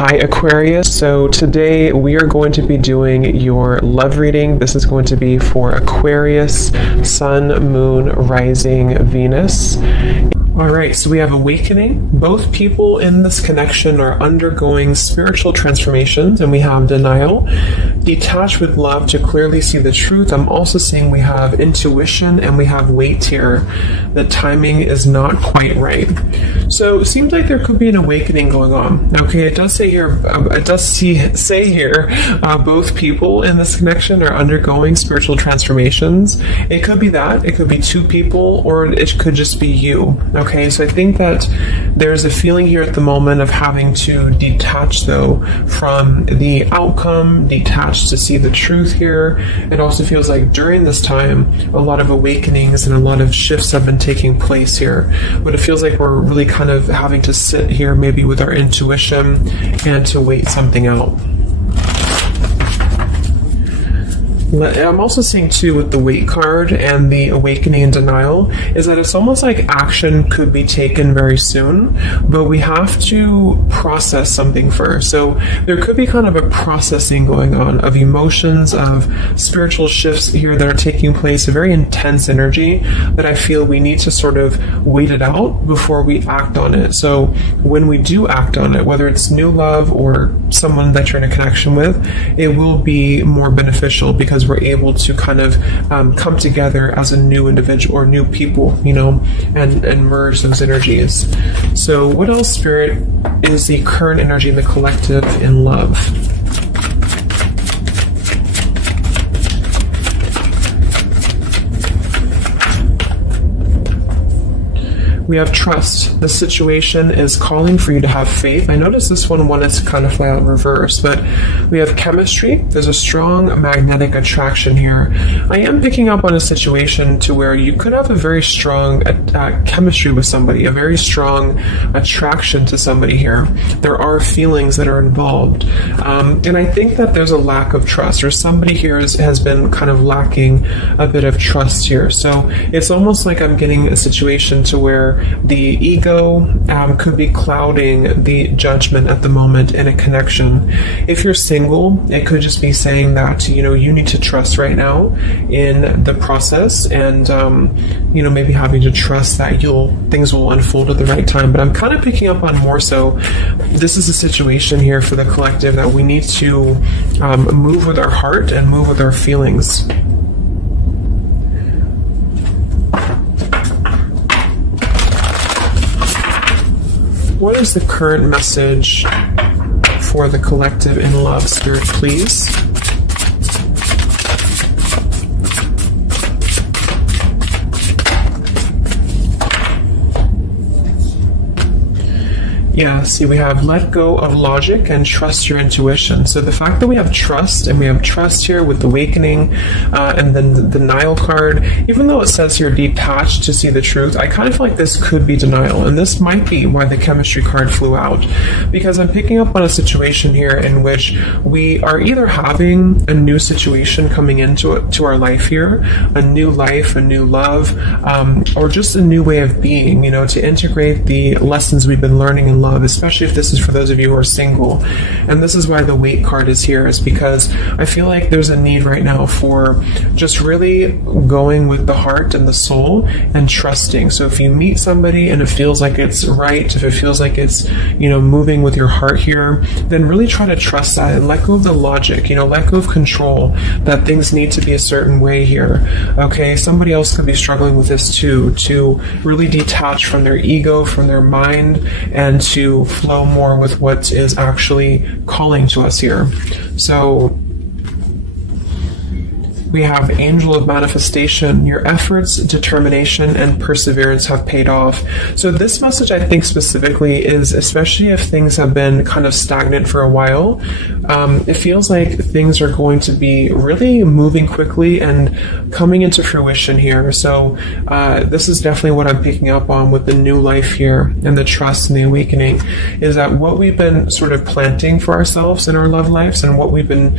Hi Aquarius, so today we are going to be doing your love reading. This is going to be for Aquarius, Sun, Moon, Rising, Venus. Alright, so we have awakening. Both people in this connection are undergoing spiritual transformations, and we have denial. Detach with love to clearly see the truth. I'm also seeing we have intuition and we have wait here. The timing is not quite right. So it seems like there could be an awakening going on. Okay, it does say here, both people in this connection are undergoing spiritual transformations. It could be that, it could be two people, or it could just be you. Okay, so I think that there's a feeling here at the moment of having to detach though from the outcome, detach to see the truth here. It also feels like during this time, a lot of awakenings and a lot of shifts have been taking place here. But it feels like we're really kind of having to sit here maybe with our intuition and to wait something out. I'm also seeing too with the wait card and the awakening and denial is that it's almost like action could be taken very soon, but we have to process something first. So there could be kind of a processing going on of emotions, of spiritual shifts here that are taking place, a very intense energy that I feel we need to sort of wait it out before we act on it. So when we do act on it, whether it's new love or someone that you're in a connection with, it will be more beneficial because we're able to kind of come together as a new individual or new people, you know, and merge those energies. So what else, Spirit, is the current energy in the collective in love? We have trust. The situation is calling for you to have faith. I notice this one wanted to kind of fly out in reverse, but we have chemistry. There's a strong magnetic attraction here. I am picking up on a situation to where you could have a very strong chemistry with somebody, a very strong attraction to somebody here. There are feelings that are involved. And I think that there's a lack of trust, or somebody here has been kind of lacking a bit of trust here. So it's almost like I'm getting a situation to where the ego could be clouding the judgment at the moment in a connection. If you're single, it could just be saying that, you know, you need to trust right now in the process, and you know, maybe having to trust that things will unfold at the right time. But I'm kind of picking up on more so this is a situation here for the collective that we need to move with our heart and move with our feelings. What is the current message for the collective in love, Spirit, please? Yeah, see, we have let go of logic and trust your intuition. So the fact that we have trust, and we have trust here with the awakening, and then the denial card, even though it says here detached to see the truth, I kind of feel like this could be denial. And this might be why the chemistry card flew out. Because I'm picking up on a situation here in which we are either having a new situation coming into our life here, a new life, a new love, or just a new way of being, you know, to integrate the lessons we've been learning in love, especially if this is for those of you who are single. And this is why the wait card is here, is because I feel like there's a need right now for just really going with the heart and the soul and trusting. So if you meet somebody and it feels like it's right, if it feels like it's, you know, moving with your heart here, then really try to trust that and let go of the logic, you know, let go of control, that things need to be a certain way here. Okay, somebody else could be struggling with this too, to really detach from their ego, from their mind, and to flow more with what is actually calling to us here. So we have Angel of Manifestation. Your efforts, determination, and perseverance have paid off. So this message, I think specifically, is especially if things have been kind of stagnant for a while, it feels like things are going to be really moving quickly and coming into fruition here. So this is definitely what I'm picking up on with the new life here and the trust and the awakening, is that what we've been sort of planting for ourselves in our love lives and what we've been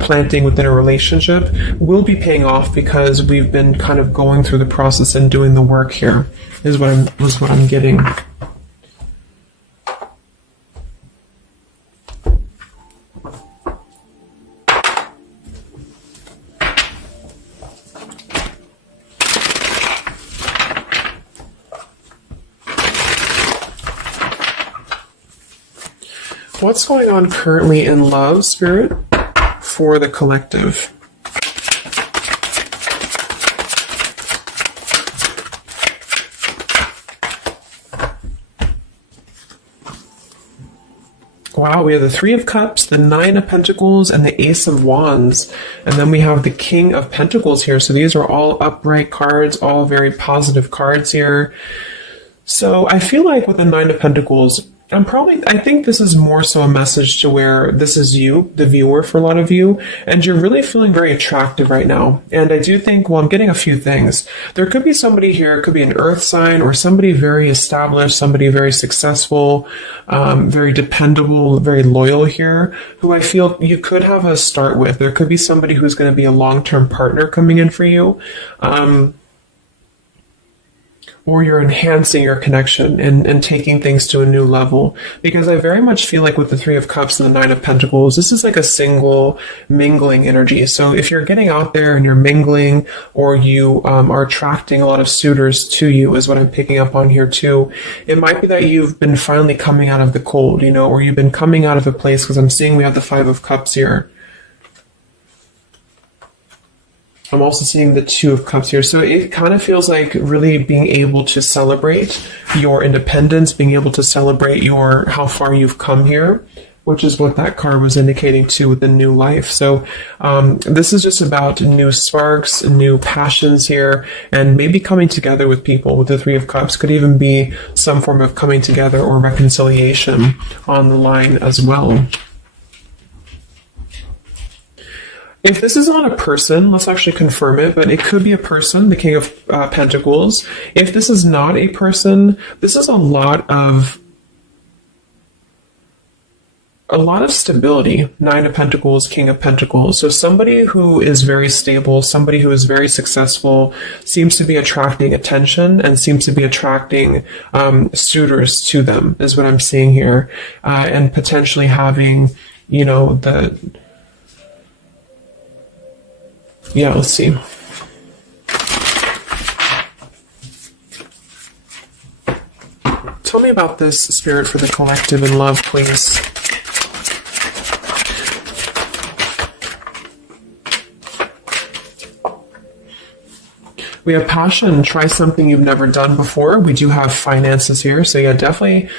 planting within a relationship will be paying off because we've been kind of going through the process and doing the work here, is what I'm getting. What's going on currently in love, Spirit, for the collective? Wow, we have the Three of Cups, the Nine of Pentacles, and the Ace of Wands. And then we have the King of Pentacles here. So these are all upright cards, all very positive cards here. So I feel like with the Nine of Pentacles, I think this is more so a message to where this is you, the viewer, for a lot of you, and you're really feeling very attractive right now. And I do think, well, I'm getting a few things. There could be somebody here, it could be an earth sign or somebody very established, somebody very successful, very dependable, very loyal here, who I feel you could have a start with. There could be somebody who's going to be a long-term partner coming in for you. Or you're enhancing your connection and taking things to a new level. Because I very much feel like with the Three of Cups and the Nine of Pentacles, this is like a single mingling energy. So if you're getting out there and you're mingling, or you are attracting a lot of suitors to you, is what I'm picking up on here too. It might be that you've been finally coming out of the cold, or you've been coming out of a place, because I'm seeing we have the Five of Cups here. I'm also seeing the Two of Cups here. So it kind of feels like really being able to celebrate your independence, being able to celebrate how far you've come here, which is what that card was indicating too with the new life. So this is just about new sparks, new passions here, and maybe coming together with people. With the Three of Cups could even be some form of coming together or reconciliation on the line as well. If this is not a person, let's actually confirm it, but it could be a person, the King of Pentacles. If this is not a person, this is a lot of stability. Nine of Pentacles, King of Pentacles. So somebody who is very stable, somebody who is very successful, seems to be attracting attention and seems to be attracting suitors to them, is what I'm seeing here. And potentially having, let's see. Tell me about this, Spirit, for the collective in love, please. We have passion. Try something you've never done before. We do have finances here. So yeah, definitely.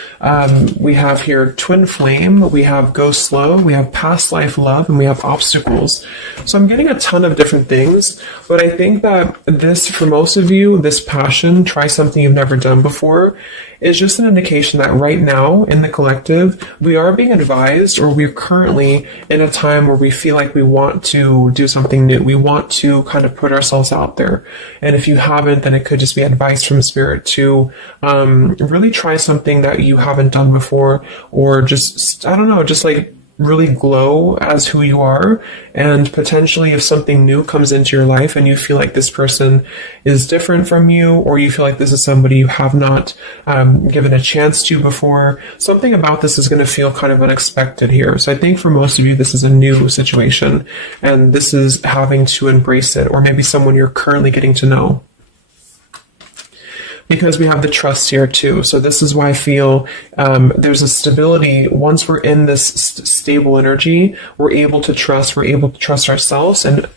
We have here twin flame. We have go slow. We have past life love, and we have obstacles. So I'm getting a ton of different things, but I think that this, for most of you, this passion, try something you've never done before, is just an indication that right now in the collective, we are being advised, or we're currently in a time where we feel like we want to do something new. We want to kind of put ourselves out there. And if you haven't, then it could just be advice from Spirit to really try something that you haven't done before, or just, just like really glow as who you are. And potentially if something new comes into your life and you feel like this person is different from you, or you feel like this is somebody you have not given a chance to before, something about this is going to feel kind of unexpected here. So I think for most of you, this is a new situation, and this is having to embrace it, or maybe someone you're currently getting to know. Because we have the trust here too. So this is why I feel there's a stability. Once we're in this stable energy, we're able to trust ourselves and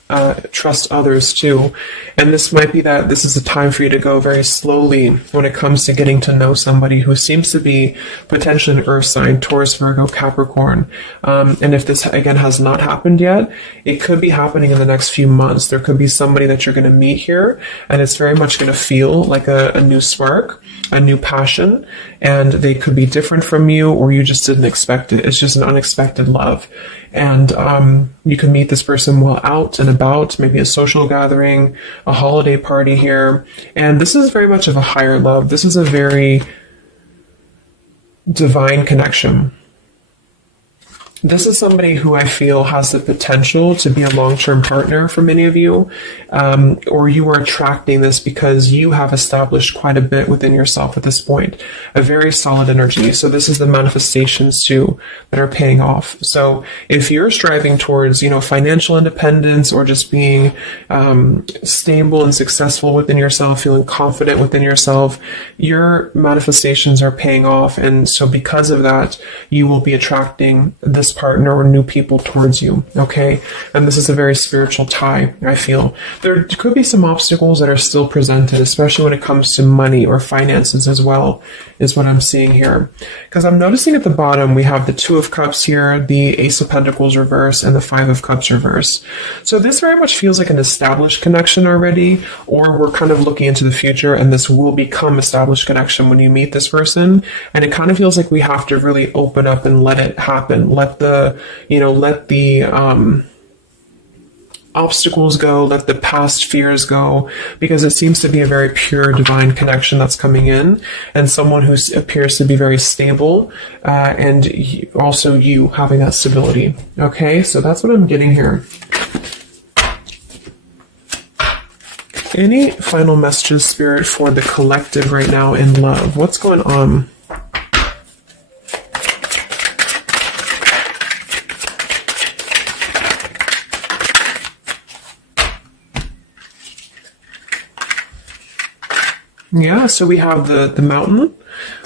trust others too. And this might be that this is a time for you to go very slowly when it comes to getting to know somebody who seems to be potentially an earth sign, Taurus, Virgo, Capricorn. And if this, again, has not happened yet, it could be happening in the next few months. There could be somebody that you're going to meet here, and it's very much going to feel like a new spark, a new passion, and they could be different from you, or you just didn't expect it. It's just an unexpected love. And you can meet this person while out and about, maybe a social gathering, a holiday party here. And this is very much of a higher love. This is a very divine connection. This is somebody who I feel has the potential to be a long-term partner for many of you, or you are attracting this because you have established quite a bit within yourself at this point, a very solid energy. So this is the manifestations too that are paying off. So if you're striving towards, financial independence or just being stable and successful within yourself, feeling confident within yourself, your manifestations are paying off. And so because of that, you will be attracting this partner or new people towards you. Okay. And this is a very spiritual tie, I feel. There could be some obstacles that are still presented, especially when it comes to money or finances as well, is what I'm seeing here. Because I'm noticing at the bottom, we have the Two of Cups here, the Ace of Pentacles reverse, and the Five of Cups reverse. So this very much feels like an established connection already, or we're kind of looking into the future and this will become established connection when you meet this person. And it kind of feels like we have to really open up and let it happen. Let the obstacles go, let the past fears go, because it seems to be a very pure divine connection that's coming in, and someone who appears to be very stable, and also you having that stability. Okay, so that's what I'm getting here. Any final messages, Spirit, for the collective right now in love? What's going on? Yeah, so we have the mountain,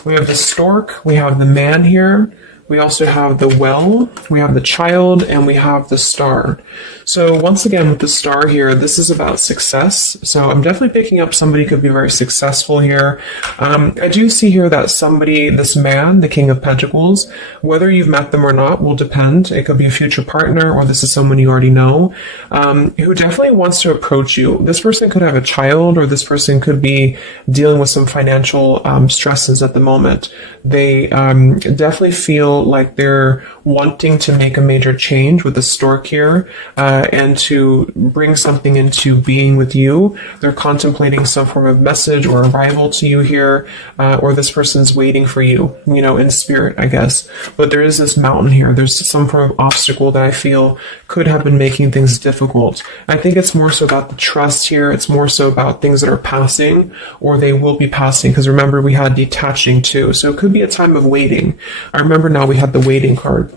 we have the stork, we have the man here, we also have the well, we have the child, and we have the star. So once again, with the star here, this is about success. So I'm definitely picking up somebody could be very successful here. I do see here that somebody, this man, the King of Pentacles, whether you've met them or not will depend. It could be a future partner, or this is someone you already know, who definitely wants to approach you. This person could have a child, or this person could be dealing with some financial stresses at the moment. They definitely feel like they're wanting to make a major change with the stork here, and to bring something into being with you. They're contemplating some form of message or arrival to you here, or this person's waiting for you, in spirit, I guess. But there is this mountain here. There's some form of obstacle that I feel could have been making things difficult. I think it's more so about the trust here. It's more so about things that are passing, or they will be passing, because remember we had detaching too. So it could be a time of waiting. I remember now we had the waiting card.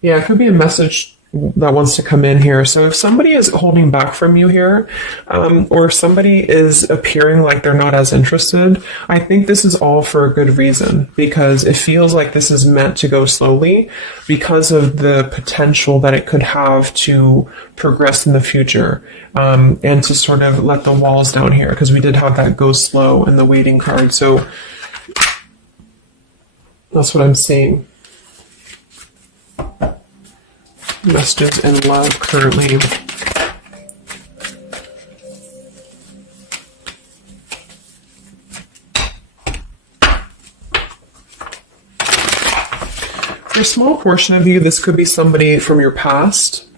Yeah, it could be a message that wants to come in here. So if somebody is holding back from you here, or if somebody is appearing like they're not as interested, I think this is all for a good reason, because it feels like this is meant to go slowly because of the potential that it could have to progress in the future, and to sort of let the walls down here, because we did have that go slow in the waiting card. So that's what I'm seeing. Messages in love currently. For a small portion of you, this could be somebody from your past.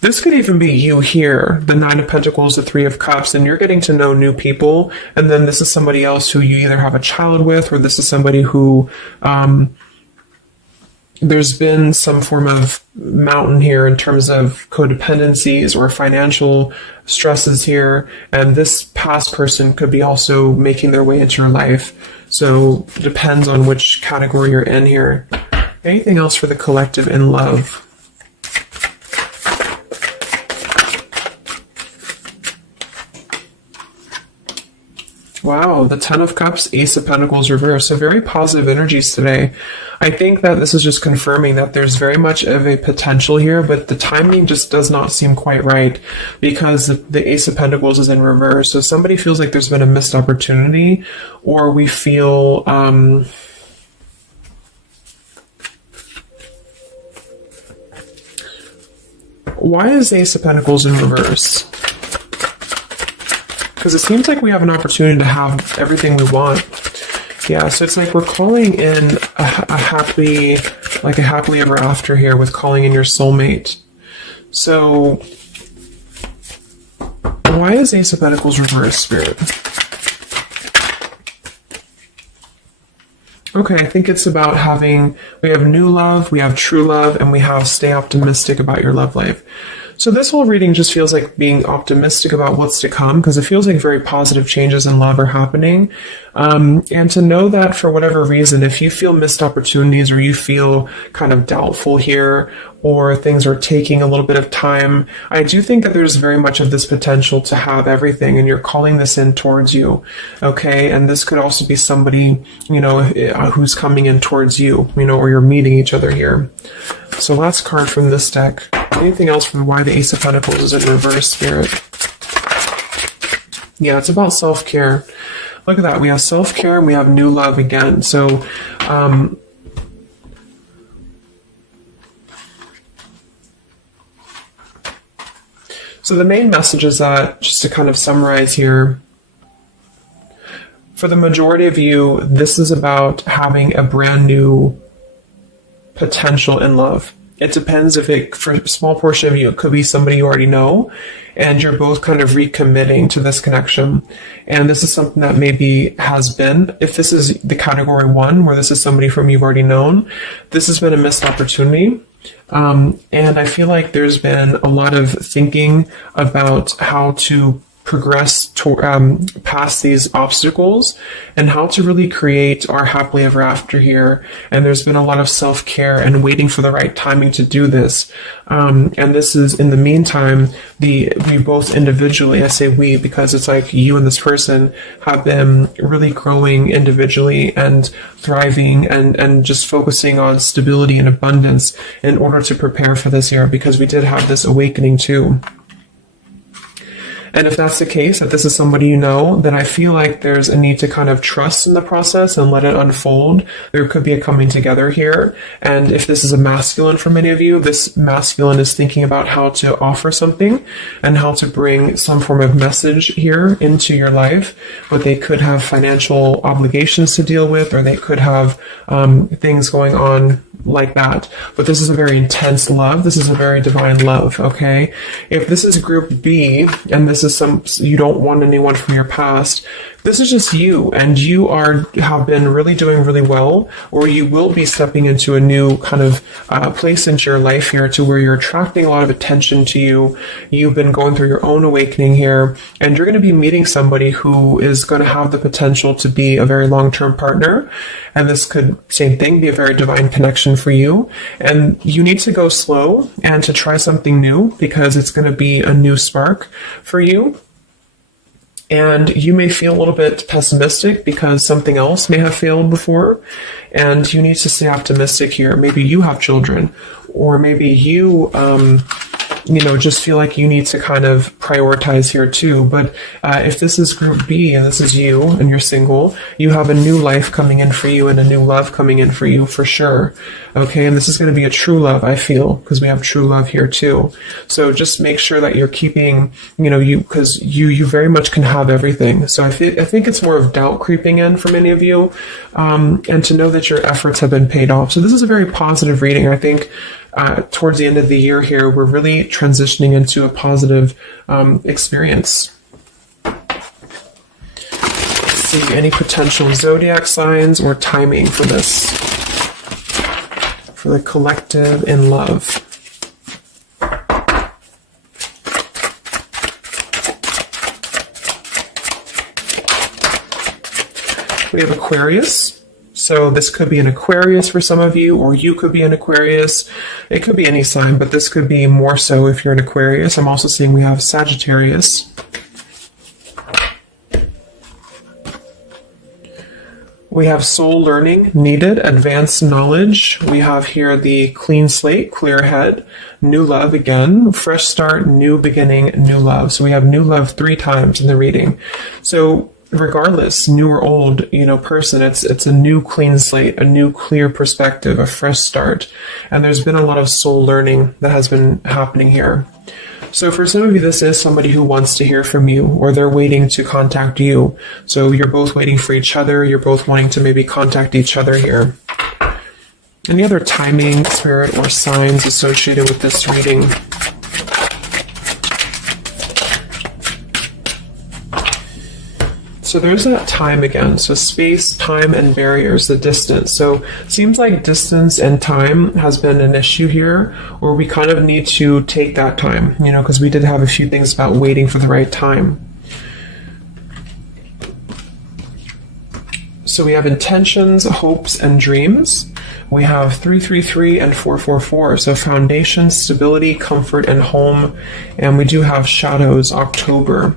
This could even be you here, the Nine of Pentacles, the Three of Cups, and you're getting to know new people. And then this is somebody else who you either have a child with, or this is somebody who there's been some form of mountain here in terms of codependencies or financial stresses here. And this past person could be also making their way into your life. So it depends on which category you're in here. Anything else for the collective in love? Wow, the Ten of Cups, Ace of Pentacles reverse. So very positive energies today. I think that this is just confirming that there's very much of a potential here, but the timing just does not seem quite right, because the Ace of Pentacles is in reverse. So somebody feels like there's been a missed opportunity, or we feel why is Ace of Pentacles in reverse? Because it seems like we have an opportunity to have everything we want. Yeah, so it's like we're calling in a happily ever after here, with calling in your soulmate. So why why is Ace of Pentacles reversed, Spirit? Okay, I think it's about we have new love, we have true love, and we have stay optimistic about your love life. So this whole reading just feels like being optimistic about what's to come, because it feels like very positive changes in love are happening. And to know that for whatever reason, if you feel missed opportunities or you feel kind of doubtful here, or things are taking a little bit of time, I do think that there's very much of this potential to have everything, and you're calling this in towards you. Okay. And this could also be somebody, you know, who's coming in towards you, you know, or you're meeting each other here. So last card from this deck. Anything else from why the Ace of Pentacles is in reverse, Spirit? Yeah, it's about self-care. Look at that. We have self-care and we have new love again. So, so the main message is that, just to kind of summarize here, for the majority of you, this is about having a brand new potential in love. It depends for a small portion of you, it could be somebody you already know, and you're both kind of recommitting to this connection. And this is something that maybe has been, if this is the category 1, where this is somebody from you've already known, this has been a missed opportunity. And I feel like there's been a lot of thinking about how to progress past these obstacles and how to really create our happily ever after here. And there's been a lot of self-care and waiting for the right timing to do this. And this is, in the meantime, we both individually, I say we because it's like you and this person have been really growing individually and thriving and just focusing on stability and abundance in order to prepare for this year, because we did have this awakening too. And if that's the case, that this is somebody you know, then I feel like there's a need to kind of trust in the process and let it unfold. There could be a coming together here. And if this is a masculine for many of you, this masculine is thinking about how to offer something and how to bring some form of message here into your life. But they could have financial obligations to deal with, or they could have things going on like that. But this is a very intense love. This is a very divine love, okay? If this is group B, and this is you don't want anyone from your past, this is just you, and you have been really doing really well, or you will be stepping into a new kind of place into your life here, to where you're attracting a lot of attention to you. You've been going through your own awakening here, and you're going to be meeting somebody who is going to have the potential to be a very long-term partner. And this could, same thing, be a very divine connection for you. And you need to go slow and to try something new, because it's going to be a new spark for you. And you may feel a little bit pessimistic because something else may have failed before. And you need to stay optimistic here. Maybe you have children, or maybe you, just feel like you need to kind of prioritize here too. But if this is group B and this is you and you're single, you have a new life coming in for you and a new love coming in for you for sure. Okay, and this is going to be a true love, I feel, because we have true love here too. So just make sure that you're keeping, because you very much can have everything. So I think it's more of doubt creeping in for many of you, and to know that your efforts have been paid off. So this is a very positive reading. I think towards the end of the year here, we're really transitioning into a positive experience. Let's see, any potential zodiac signs or timing for this, for the collective in love. We have Aquarius. So this could be an Aquarius for some of you, or you could be an Aquarius. It could be any sign, but this could be more so if you're an Aquarius. I'm also seeing we have Sagittarius. We have soul learning needed, advanced knowledge. We have here the clean slate, clear head, new love again, fresh start, new beginning, new love. So we have new love 3 times in the reading. So regardless, new or old, person, it's a new clean slate, a new clear perspective, a fresh start. And there's been a lot of soul learning that has been happening here. So for some of you, this is somebody who wants to hear from you, or they're waiting to contact you. So you're both waiting for each other. You're both wanting to maybe contact each other here. Any other timing, spirit, or signs associated with this reading? So there's that time again. So space, time, and barriers, the distance. So seems like distance and time has been an issue here, or we kind of need to take that time, you know, because we did have a few things about waiting for the right time. So we have intentions, hopes, and dreams. We have 333 and 444. So foundation, stability, comfort, and home. And we do have shadows, October.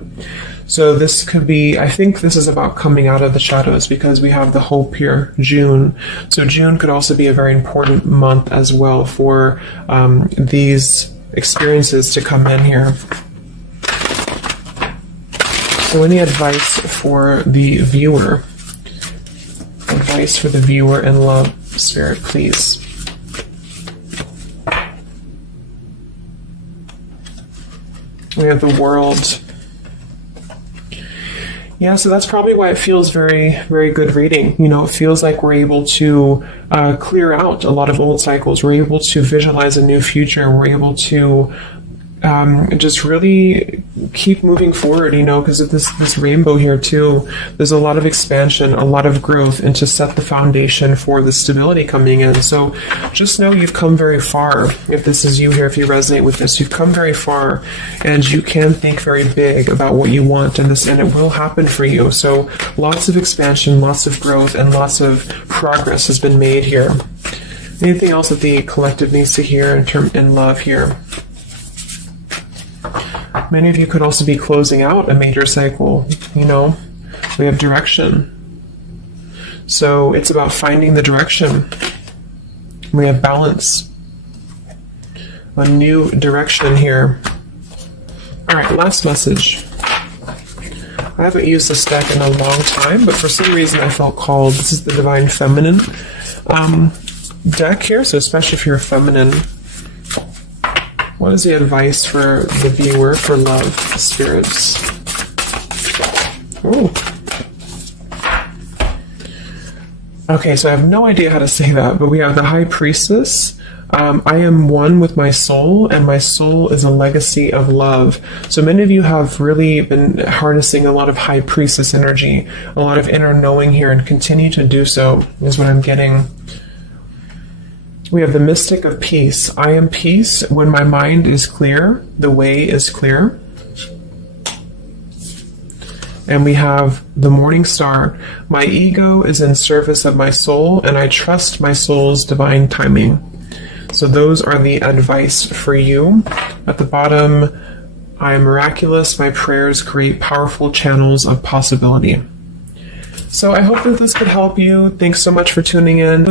So this could be, I think this is about coming out of the shadows because we have the hope here, June. So June could also be a very important month as well for these experiences to come in here. So any advice for the viewer? Advice for the viewer in love, Spirit, please. We have the World. Yeah, so that's probably why it feels very, very good reading. You know, it feels like we're able to clear out a lot of old cycles. We're able to visualize a new future. We're able to just really keep moving forward, you know, because of this rainbow here too. There's a lot of expansion, a lot of growth, and to set the foundation for the stability coming in. So just know you've come very far. If this is you here, if you resonate with this, you've come very far, and you can think very big about what you want, and it will happen for you. So lots of expansion, lots of growth, and lots of progress has been made here. Anything else that the collective needs to hear in love here? Many of you could also be closing out a major cycle, you know. We have direction. So it's about finding the direction. We have balance. A new direction here. All right, last message. I haven't used this deck in a long time, but for some reason I felt called. This is the Divine Feminine deck here, so especially if you're feminine. What is the advice for the viewer for love, spirits? Ooh. Okay, so I have no idea how to say that, but we have the High Priestess. I am one with my soul, and my soul is a legacy of love. So many of you have really been harnessing a lot of High Priestess energy, a lot of inner knowing here, and continue to do so, is what I'm getting. We have the Mystic of Peace. I am peace when my mind is clear, the way is clear. And we have the Morning Star. My ego is in service of my soul, and I trust my soul's divine timing. So those are the advice for you. At the bottom, I am miraculous. My prayers create powerful channels of possibility. So I hope that this could help you. Thanks so much for tuning in.